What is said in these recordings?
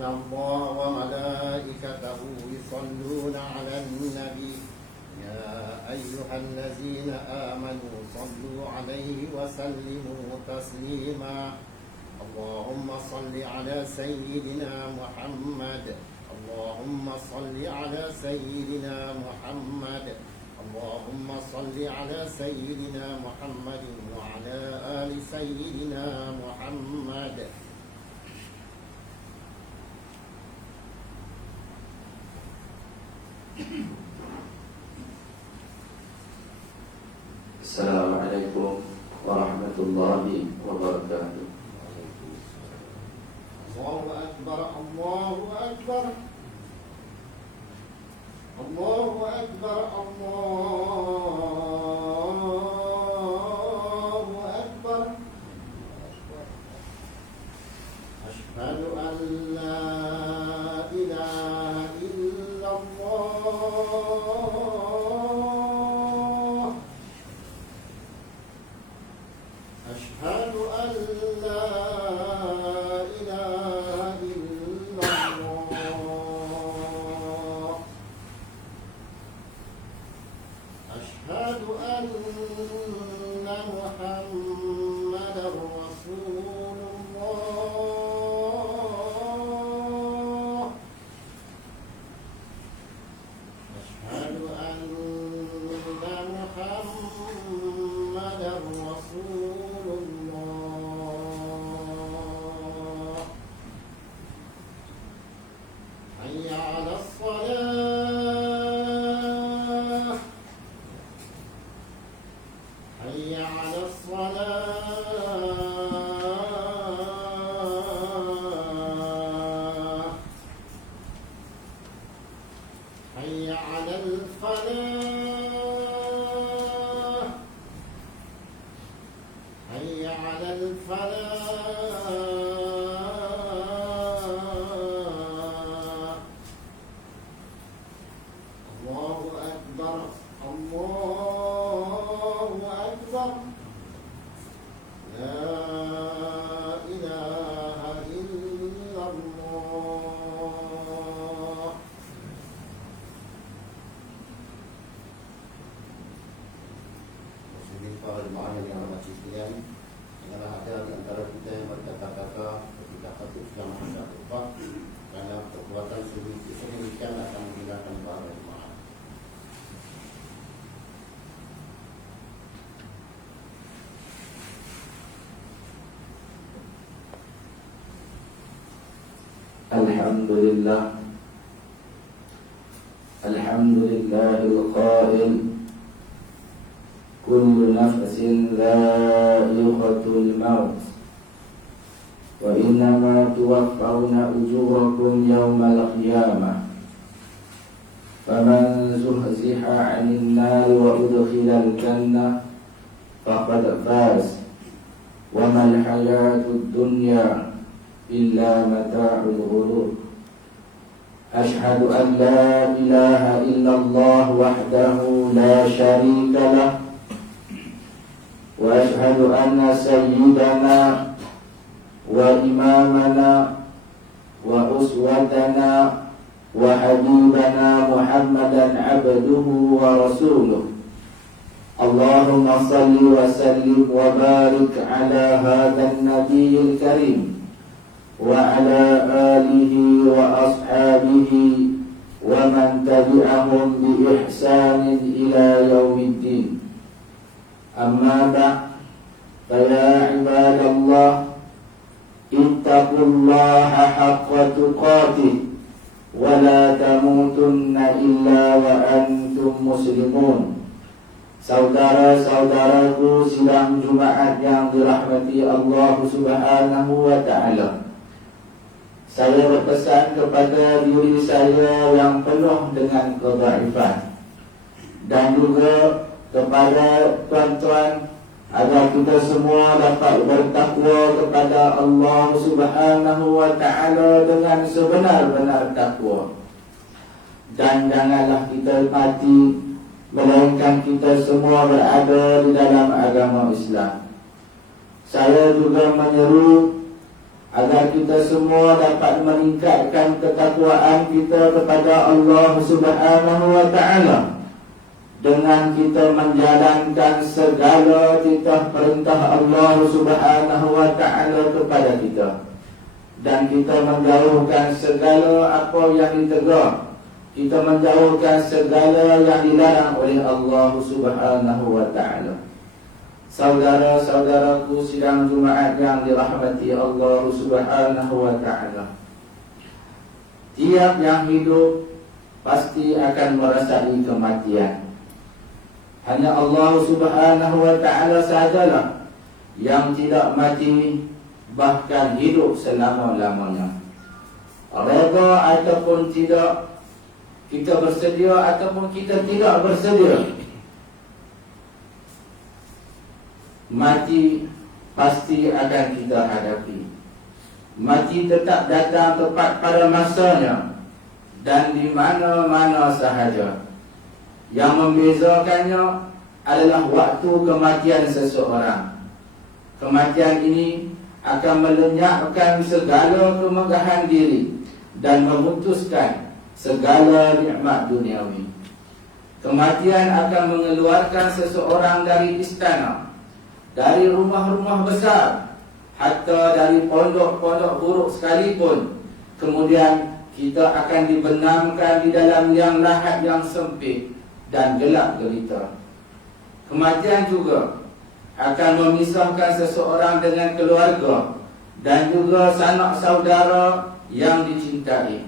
إن الله وملائكته يصلون على النبي يا أيها الذين آمنوا صلوا عليه وسلموا تسليما اللهم صل على سيدنا محمد اللهم صل على سيدنا محمد اللهم صل على سيدنا محمد وعلى آل سيدنا محمد. Assalamualaikum warahmatullahi wabarakatuh. Allahu Akbar, Allahu Akbar, Allahu Akbar, Allahu Akbar. Asyhadu an la ilaha illallah. Asyhadu an la ilaha illallah. Asyhadu anna Muhammadar Rasulullah. Asyhadu anna Muhammadar Rasulullah. Hayya 'alas shalah. Hayya 'alas shalah. Hayya 'alal falah. Hayya 'alal falah. Allahu Akbar, Allahu Akbar. La ilaha illallah. Muslimin para jemaah yang dirahmati sekalian, janganlah ada di antara kita yang berkata-kata ketika satu sedang hendak lupa karena perbuatan sedemikian akan menghilangkan para jemaah. Alhamdulillah, Alhamdulillahil qail kullu nafsin dha'iqatul maut wa innama tuwaffawna ujurakum yawmal qiyamah faman zuhziha 'anil nari wa udkhilal jannah faqad faz wa mal hayatud dunya illa mata'ul ghurur. Ashhadu an la ilaha illallah wahdahu la syarika lah wa ashhadu anna sayyidana wa imamana wa uswatana wa habibana Muhammadan abduhu wa rasuluh. Allahumma salli wa sallim wa barik ala hadzal nabiyil karim wa ala alihi wa ashabihi wa man tabi'ahum bi ihsanin ila yaumiddin. Amma ba'd, fa ya ibadallah ittaqullaha haqqa tuqatih wa la tamutunna illa wa antum muslimun. Saudara-saudaraku sidang Jumaat yang dirahmati Allah Subhanahu wa ta'ala, saya berpesan kepada diri saya yang penuh dengan kedhaifan dan juga kepada tuan-tuan agar kita semua dapat bertakwa kepada Allah Subhanahu wa ta'ala dengan sebenar-benar takwa. Dan janganlah kita mati melainkan kita semua berada di dalam agama Islam. Saya juga menyeru agar kita semua dapat meningkatkan ketakwaan kita kepada Allah Subhanahu wa taala dengan kita menjalankan segala titah perintah Allah Subhanahu wa taala kepada kita, dan kita menjauhkan segala apa yang ditegur, kita menjauhkan segala yang dilarang oleh Allah Subhanahu wa taala. Saudara-saudaraku sidang Jumaat yang dirahmati Allah Subhanahu wa taala, tiap yang hidup pasti akan merasai kematian. Hanya Allah Subhanahu wa taala sahajalah yang tidak mati, bahkan hidup selama-lamanya. Redha ataupun tidak, kita bersedia ataupun kita tidak bersedia, mati pasti akan kita hadapi. Mati tetap datang tepat pada masanya dan di mana-mana sahaja. Yang membezakannya adalah waktu kematian seseorang. Kematian ini akan melenyapkan segala kemegahan diri dan memutuskan segala nikmat duniawi. Kematian akan mengeluarkan seseorang dari istana, dari rumah-rumah besar, hatta dari pondok-pondok buruk sekalipun. Kemudian kita akan dibenamkan di dalam yang lahat yang sempit dan gelap gelita. Kematian juga akan memisahkan seseorang dengan keluarga dan juga sanak saudara yang dicintai.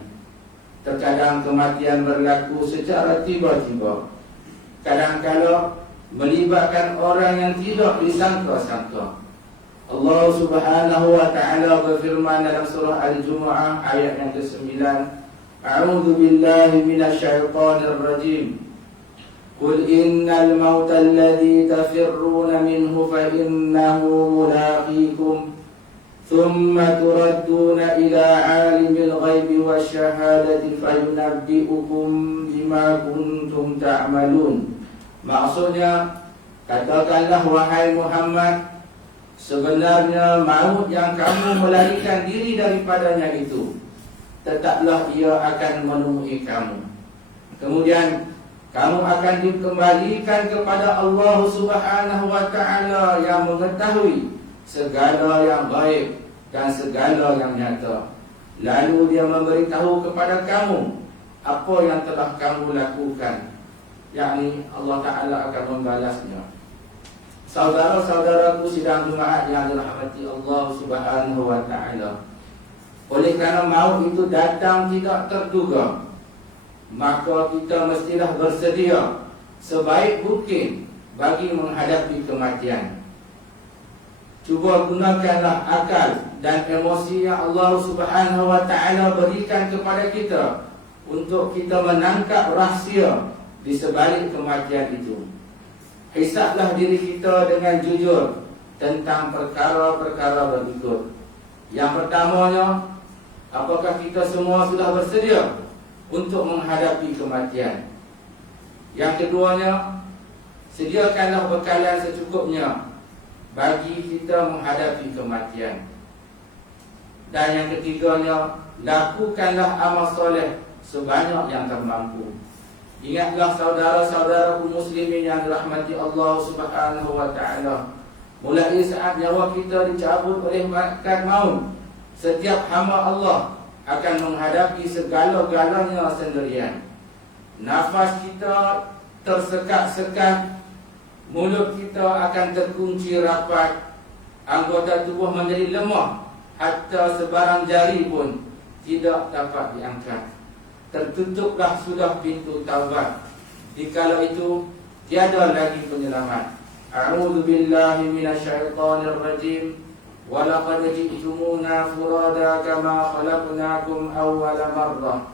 Terkadang kematian berlaku secara tiba-tiba, kadang-kala melibatkan orang yang tidak disangka-sangka. Allah Subhanahu wa taala berfirman dalam surah Al-Jumu'ah ayat yang ke-9, A'udzu billahi minasyaitonir rajim. Qul innal mauta alladzi tafirruna minhu fa innahu mulaqikum thumma turadduna ila 'alimil ghaibi wasyahadati fayunabbi'ukum bima kuntum ta'malun. Maksudnya, katakanlah wahai Muhammad, sebenarnya maut yang kamu melarikan diri daripadanya itu, tetaplah ia akan menemui kamu. Kemudian kamu akan dikembalikan kepada Allah Subhanahu wa taala yang mengetahui segala yang baik dan segala yang nyata. Lalu dia memberitahu kepada kamu apa yang telah kamu lakukan, yakni Allah Ta'ala akan membalasnya. Saudara-saudaraku sidang Jumaat yang dirahmati Allah Subhanahu wa ta'ala, oleh kerana maut itu datang tidak terduga, maka kita mestilah bersedia sebaik mungkin bagi menghadapi kematian. Cuba gunakanlah akal dan emosi yang Allah Subhanahu wa ta'ala berikan kepada kita untuk kita menangkap rahsia di sebalik kematian itu. Hisablah diri kita dengan jujur tentang perkara-perkara berikut. Yang pertamanya, apakah kita semua sudah bersedia untuk menghadapi kematian? Yang keduanya, sediakanlah bekalan secukupnya bagi kita menghadapi kematian. Dan yang ketiganya, lakukanlah amal soleh sebanyak yang termampu. Ingatlah saudara-saudaraku muslimin yang dirahmati Allah Subhanahu wa ta'ala, mulai saat nyawa kita dicabut oleh malaikat maut, setiap hamba Allah akan menghadapi segala-galanya sendirian. Nafas kita tersekat-sekat, mulut kita akan terkunci rapat, anggota tubuh menjadi lemah, hatta sebarang jari pun tidak dapat diangkat. Tertutuplah sudah pintu taubat. Dikala itu tiada lagi penyelamat. A'udzu billahi minasyaitonir rajim. Wa laqad ji'tumuna furada kama khalaqnakum awwala marrah.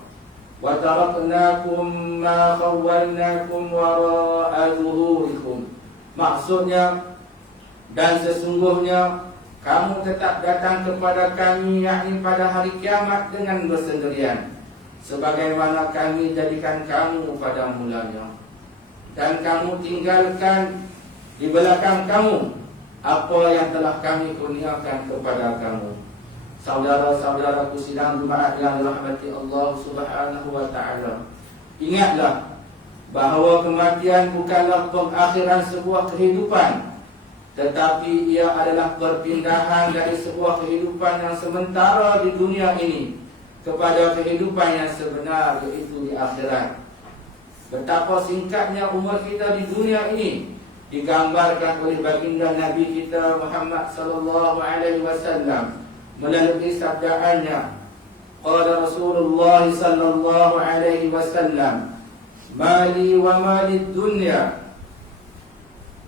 Wa taraknakum ma khawwalnakum wara'a zuhurikum. Maksudnya, dan sesungguhnya kamu tetap datang kepada kami, yakni pada hari kiamat dengan bersendirian, sebagaimana kami jadikan kamu pada mulanya, dan kamu tinggalkan di belakang kamu apa yang telah kami kurniakan kepada kamu. saudara-saudaraku sidang Jumaat yang dirahmati Allah Subhanahu wa taala. Ingatlah bahawa kematian bukanlah pengakhiran sebuah kehidupan, tetapi ia adalah perpindahan dari sebuah kehidupan yang sementara di dunia ini kepada kehidupan yang sebenar, yaitu di akhirat. Betapa singkatnya umur kita di dunia ini digambarkan oleh baginda Nabi kita Muhammad sallallahu alaihi wasallam melalui sabdaannya. Qala Rasulullah sallallahu alaihi wasallam, "Mali wa malid dunya,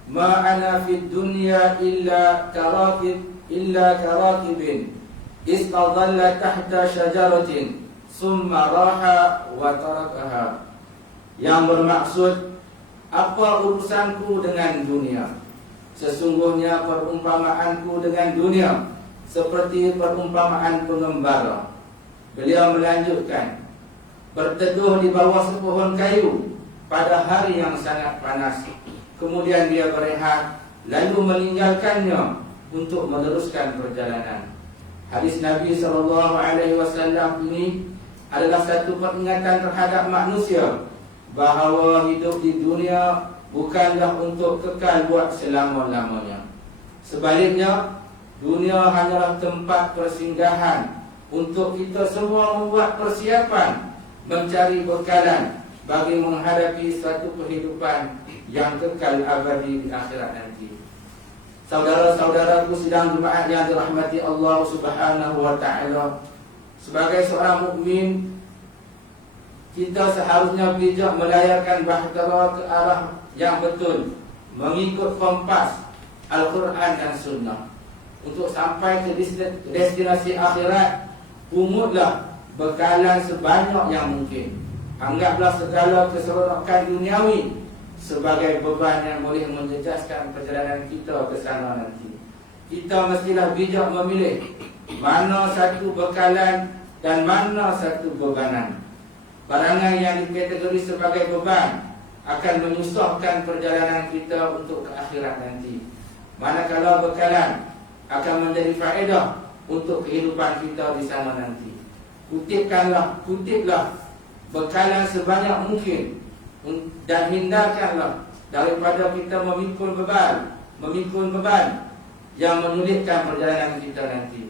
ma ana fid dunya illa karakibin istadalla tahta syajaratin summa raha wa tarakaha." Yang bermaksud, apa urusanku dengan dunia? Sesungguhnya perumpamaanku dengan dunia seperti perumpamaan pengembara. Beliau melanjutkan, berteduh di bawah sepohon kayu pada hari yang sangat panas, kemudian dia berehat, lalu meninggalkannya untuk meneruskan perjalanan. Hadis Nabi SAW ini adalah satu peringatan terhadap manusia bahawa hidup di dunia bukanlah untuk kekal buat selama-lamanya. Sebaliknya, dunia hanyalah tempat persinggahan untuk kita semua membuat persiapan mencari bekalan bagi menghadapi suatu kehidupan yang kekal abadi di akhirat nanti. Saudara-saudaraku sidang Jumaat yang dirahmati Allah Subhanahu wa taala, sebagai seorang mukmin, kita seharusnya bijak melayarkan bahtera ke arah yang betul, mengikut kompas Al-Quran dan Sunnah. Untuk sampai ke destinasi akhirat, pungutlah bekalan sebanyak yang mungkin. Anggaplah segala keseronokan duniawi sebagai beban yang boleh menjejaskan perjalanan kita ke sana nanti. Kita mestilah bijak memilih mana satu bekalan dan mana satu bebanan. Barangan yang dikategori sebagai beban akan menyusahkan perjalanan kita untuk ke akhirat nanti, manakala bekalan akan menjadi faedah untuk kehidupan kita di sana nanti. Kutiplah bekalan sebanyak mungkin dan hindarkanlah daripada kita memikul beban yang menyulitkan perjalanan kita nanti.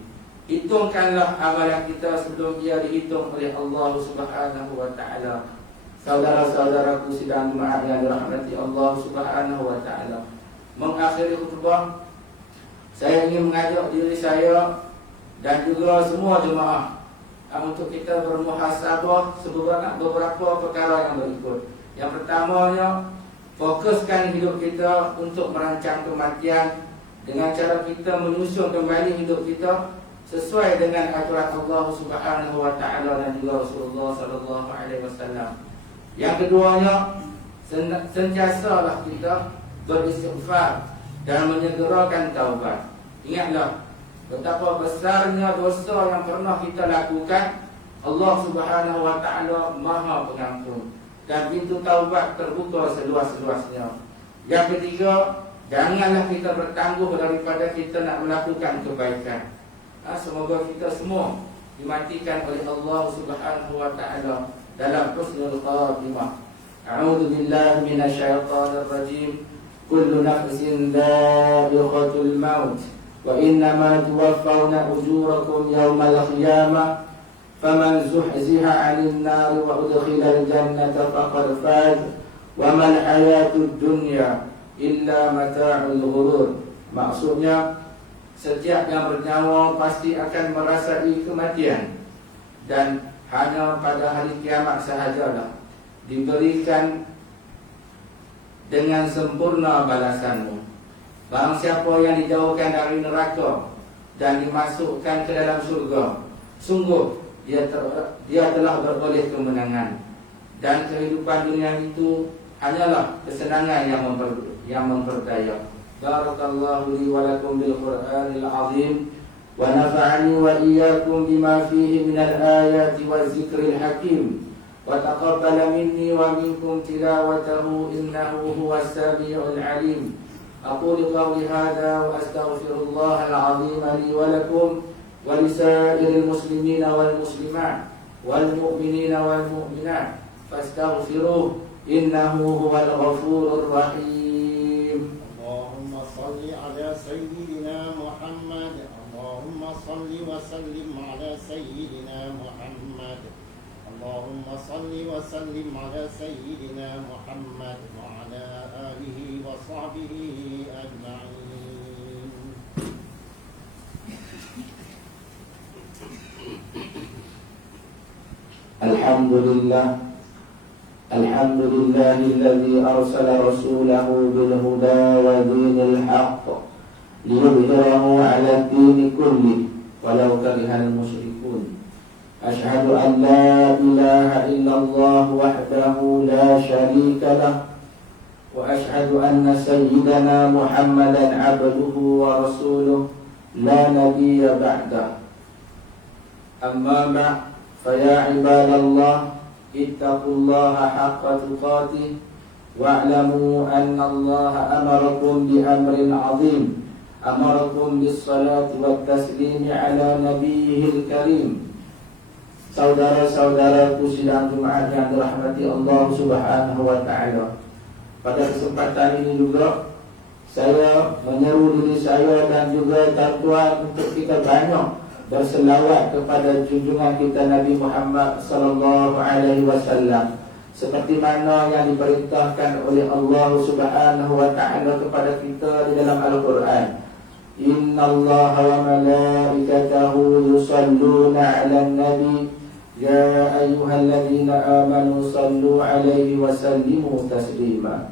Hitungkanlah amalan kita sebelum ia dihitung oleh Allah Subhanahu wa taala. Saudara-saudaraku sidang Jumaat yang dirahmati Allah Subhanahu wa taala, mengakhiri khutbah, saya ingin mengajak diri saya dan juga semua jemaah untuk kita bermuhasabah beberapa perkara yang berikut. Yang pertamanya, fokuskan hidup kita untuk merancang kematian dengan cara kita menyusun kembali hidup kita sesuai dengan aturan Allah Subhanahu wa taala dan juga Rasulullah sallallahu alaihi wasallam. Yang keduanya, sentiasalah kita beristighfar dan menyegerakan taubat. Ingatlah betapa besarnya dosa yang pernah kita lakukan. Allah Subhanahu wa taala Maha Pengampun dan pintu taubat terbuka seluas-luasnya. Yang ketiga, janganlah kita bertangguh daripada kita nak melakukan kebaikan. Semoga kita semua dimatikan oleh Allah Subhanahu wa taala dalam husnul khatimah. A'udzu billahi minasyaitonir rajim. Kullu nafsin dha'iqatul maut wa innama tuwaffawna ujurakum yawmal qiyamah faman zuhziha 'anil nar wa udkhilal jannata faqad faz wa mal hayatud dunya illa mata'ul ghurur. Maksudnya, setiap yang bernyawa pasti akan merasai kematian, dan hanya pada hari kiamat sahajalah diberikan dengan sempurna balasanmu. Barang siapa yang dijauhkan dari neraka dan dimasukkan ke dalam surga, sungguh dia telah beroleh kemenangan. Dan kehidupan dunia itu hanyalah kesenangan yang memperdaya. Barakallahu li wa lakum bil Qur'anil azim wa nafa'ani wa iyyakum bima fihi minal ayati wa zikril hakim wa taqabbala minni wa minkum tilawatahu innahu huwas samiul alim. Aqulu qawli hadha wa astaghfirullahal azim li wa lakum wa ولسائر المسلمين والمسلمات والمؤمنين والمؤمنات فاستغفروه إنه هو الغفور الرحيم. اللهم صل على سيدنا محمد. اللهم صل وسلم على سيدنا محمد. اللهم صل وسلم على سيدنا محمد وعلى آله وصحبه أجمعين. الحمد لله الذي أرسل رسوله بالهدى ودين الحق ليظهره على الدين كله ولو كره المشركون. أشهد أن لا إله إلا الله وحده لا شريك له وأشهد أن سيدنا محمدا عبده ورسوله لا نبي بعده. أما بعد فيا عباد الله اتقوا الله حق تقاته واعلموا أن الله أمركم بأمر عظيم، أمركم بالصلاة والتسليم على نبيه الكريم. Saudara-saudaraku sidang Jumat yang dirahmati Allah Subhanahu wa Ta'ala, pada kesempatan ini juga saya menyeru diri saya dan juga tuan untuk kita banyak berselawat kepada junjungan kita Nabi Muhammad sallallahu alaihi wasallam seperti mana yang diperintahkan oleh Allah Subhanahu wa Ta'ala kepada kita di dalam Al-Qur'an. Innallaha wa malaikatahu yusalluna 'alan nabi ya ayyuhalladzina amanu sallu 'alaihi wa sallimu taslima.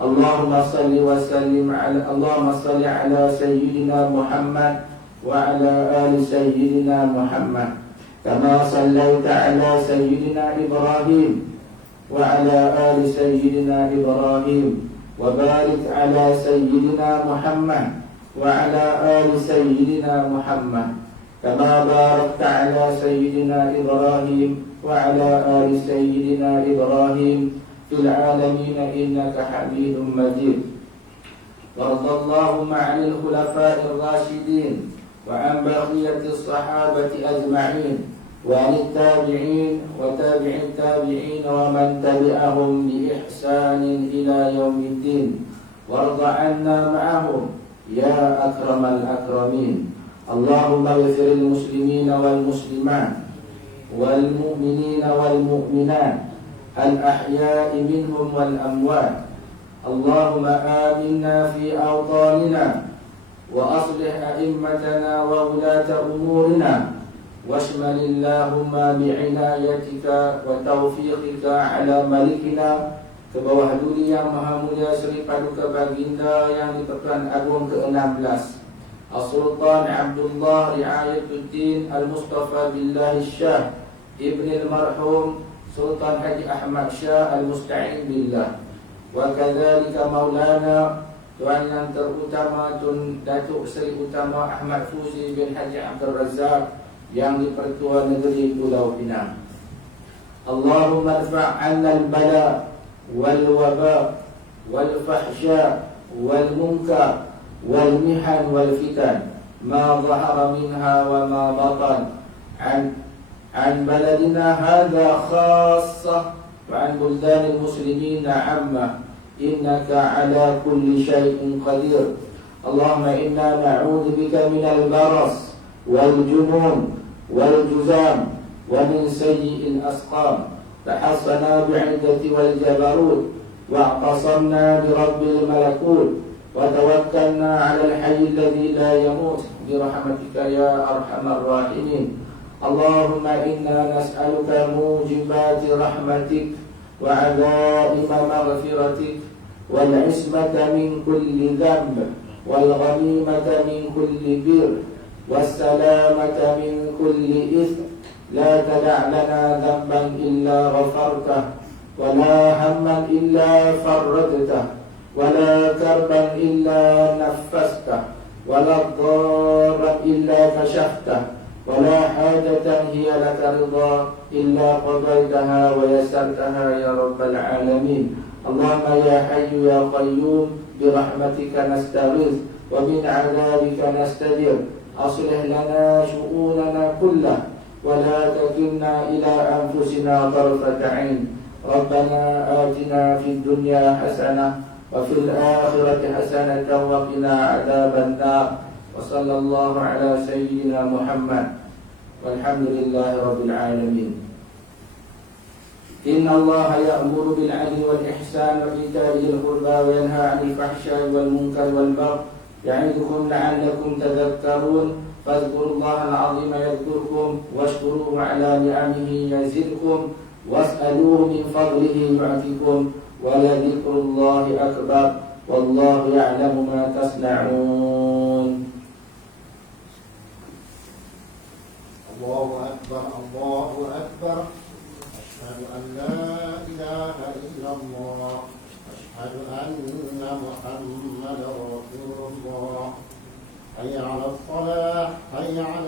Allahumma salli wa sallim 'ala sayyidina Muhammad wa 'ala ali sayyidina Muhammad kama sallaita 'ala sayyidina Ibrahim wa 'ala ali sayyidina Ibrahim wa barik 'ala sayyidina Muhammad wa 'ala ali sayyidina Muhammad kama barakta 'ala sayyidina Ibrahim wa 'ala ali sayyidina Ibrahim fil 'alamin innaka Hamidum Majid. Wardallahumma 'anil khulafa'ir rasyidin wa 'an baqiyatis sahabati ajma'in wa 'anit tabi'in wa tabi'it tabi'in wa man tabi'ahum bi ihsanin ila yaumiddin. Warda 'anna ma'ahum ya akramal akramin. Allahumma ighfiril muslimina wal muslimat wal mu'minina wal mu'minat al ahya'i minhum wal amwat. Allahumma aminna fi awtanina wa aslih a'immatana wa ulata umurina washmal Allahumma bi'inayatika wa taufiqika ala malikina. Ke bawah duli yang maha mulia Seri Paduka Baginda yang di-Pertuan Agung ke-16 As-Sultan Abdullah Riayatuddin Al-Mustafa Billahi Syah Ibn al-Marhum Sultan Haji Ahmad Syah Al-Musta'in Billah. Wa kadzalika Maulana Tuan yang terutama Tun Datuk Seri Utama Ahmad Fuzi bin Haji Abdul Razak yang di Pertuan Negeri Pulau Pinang. Allahumma irfa' 'anna al-bala wal waba wal fahsya wal munkar wal mihan wal fitan ma zahara minha wa ma batan an baladina hadha khassah wa an buldanil muslimina 'amma innaka 'ala kulli shay'in qadir. Allahumma inna na'udzu bika minal baras wal junun wal juzam wa min sayyi'il asqam. Tahassana bi'iddati wal jabarut wa'tasamna bi rabbil malakut wa tawakkalna 'alal hayyil ladzi la yamut bi rahmatika ya arhamar rahimin. Allahumma inna nas'aluka mujibati rahmatik wa 'azaima maghfiratik wal 'ismata min kulli dhanb wal ghanimata min kulli bir was salamata min kulli ithm. La tada' lana dhanban illa ghafartah wa la hamman illa farradtah wa la karban illa naffastah wa la dharran illa kashaftah wa la hajatan hiya laka ridha illa qadaytaha wa yassartaha ya rabbal alamin. Allahumma ya hayyu ya qayyum bi rahmatika nastaghith wa min 'adabika nastadir. أصلح لنا شؤوننا كلها ولا تكلنا إلى أنفسنا طرفة عين. ربنا آتنا في الدنيا حسنة وفي الآخرة حسنة وقنا عذاب النار. وصلى الله على سيدنا محمد والحمد لله رب العالمين. إن الله يأمر بالعدل والإحسان وإيتاء ذي القربى وينهى عن الفحشاء والمنكر والبغي يعظكم لعلكم تذكرون. فاذكروا الله العظيم يذكركم واشكروه على نعمه يزدكم واسألوه من فضله يعطكم ولذكر الله أكبر والله يعلم ما تصنعون. الله أكبر الله أكبر. أشهد أن لا إله إلا الله. أشهد أن محمدا رسول الله. حي على الصلاة حي على